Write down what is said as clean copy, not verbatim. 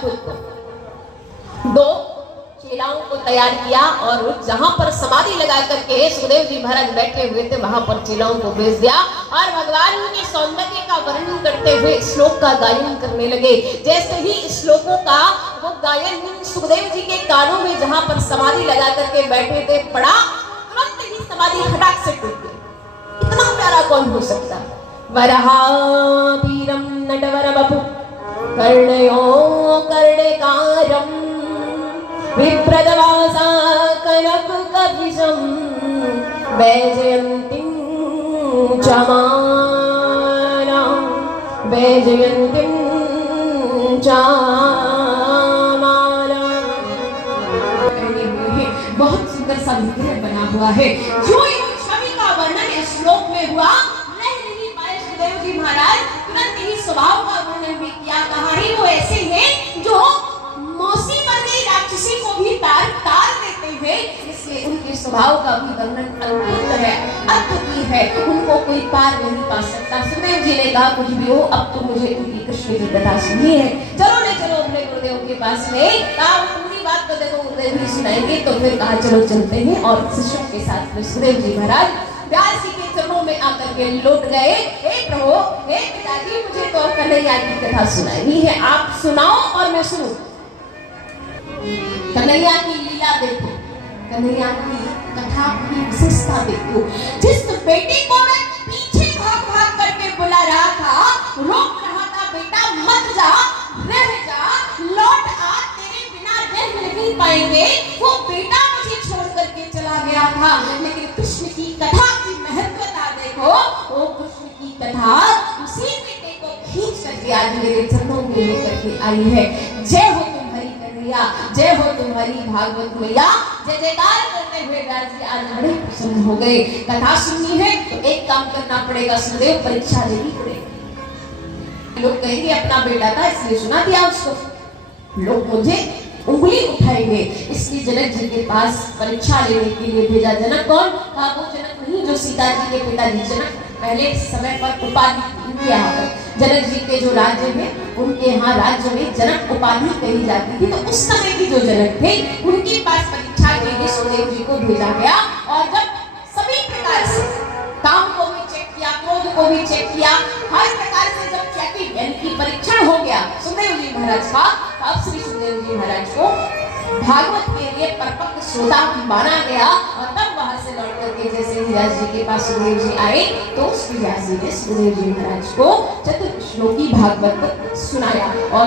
खुद को। 2 चेलाओं को तैयार किया और जहां पर समाधि लगा करके सुखदेव जी महाराज बैठे हुए थे वहां पर चेलाओं को भेज दिया और भगवान के सौंदर्य का वर्णन करते हुए श्लोक का गायन करने लगे। जैसे ही श्लोकों का वो गायन सुखदेव जी के कानों में जहां पर समाधि लगा करके बैठे थे पड़ा, तुरंत ही समाधि फटाक से टूट गई। इतना प्यारा कौन हो सकता। वराहवीरम नटवर बपु कर्णयो कर्णिकारम विप्रदवासा कनक कपिशं वैजयन्तीं चामारा वैजयन्तीं चामारा। बहुत सुंदर सा विग्रह बना हुआ है। जो इन छवि का वर्णन इस श्लोक में हुआ, नहीं पाए सुखदेव जी महाराज, तुरंत ही स्वभाव का वर्णन भी किया। कहानी वो ऐसे है जो मौसी बन गई राक्षसी को भी तार देते हैं, इसलिए उनके स्वभाव का भी वर्णन अद्भुत है, अद्भुत है, उनको कोई पार नहीं पा सकता। सुखदेव जी ने कहा कुछ भी हो, अब तो मुझे उनकी कृष्ण की कथा सुननी है, चलो ले चलो अपने गुरुदेव के पास में। कहा पूरी बात तो देखो गुरुदेव जी सुनाएंगे, तो फिर कहा चलो चलते हैं और शिष्यों के साथ में सुखदेव जी महाराज व्यास जी के चरणों में आकर के लौट गए। हे प्रभु, हे पिताजी, मुझे तो कन्हैया की कथा सुनानी है, आप सुनाओ और मैं सुनूं। कन्हैया की लीला देखो, कन्हैया की कथा की विशेषता देखो। जिस बेटे को मैं पीछे भाग भाग करके बुला रहा था, रोक रहा था, बेटा मत जा, रह जा, लौट आ, तेरे बिना रह नहीं पाएंगे, वो बेटा मुझे छोड़ करके चला गया था। लेकिन कृष्ण की कथा की महत्वता देखो, वो कृष्ण की कथा उसी बेटे को खींच करके आज मेरे चरणों में लेकर के आई है। जय हो जय हो तुम्हारी भागवत मैया। जय जयकार करते हुए व्यास जी आज बड़े प्रसन्न हो गए। कथा सुननी है तो एक काम करना पड़ेगा, सुखदेव, परीक्षा लेनी पड़ेगी। लोग कहेंगे अपना बेटा था इसलिए सुना दिया उसको, लोग मुझे उंगली उठाएंगे, इसलिए जनक जी के पास परीक्षा लेने के लिए भेजा। जनक कौन? कहा वो जनक नहीं जो सीता जी के पिताजी। जनक पहले समय पर उपाधि जनक जी के जो राज्य में, उनके यहाँ राज्य में जनक उपाधि कही जाती थी। तो उस समय की जो जनक थे उनके पास परीक्षा के लिए सुखदेव जी को भेजा गया। और जब सभी प्रकार से काम को भी चेक किया, क्रोध को भी चेक किया, हर प्रकार से जब चेकिंग यानी कि परीक्षण हो गया सुखदेव जी महाराज का, तब श्री सुखदेव जी महाराज को भागवत के लिए परिपक्व श्रोता माना गया। और तब वहां से लौट करके जैसे व्यास जी के पास सुखदेव जी आए तो व्यास जी ने सुखदेव जी महाराज को चतुर्श्लोकी भागवत सुनाया। और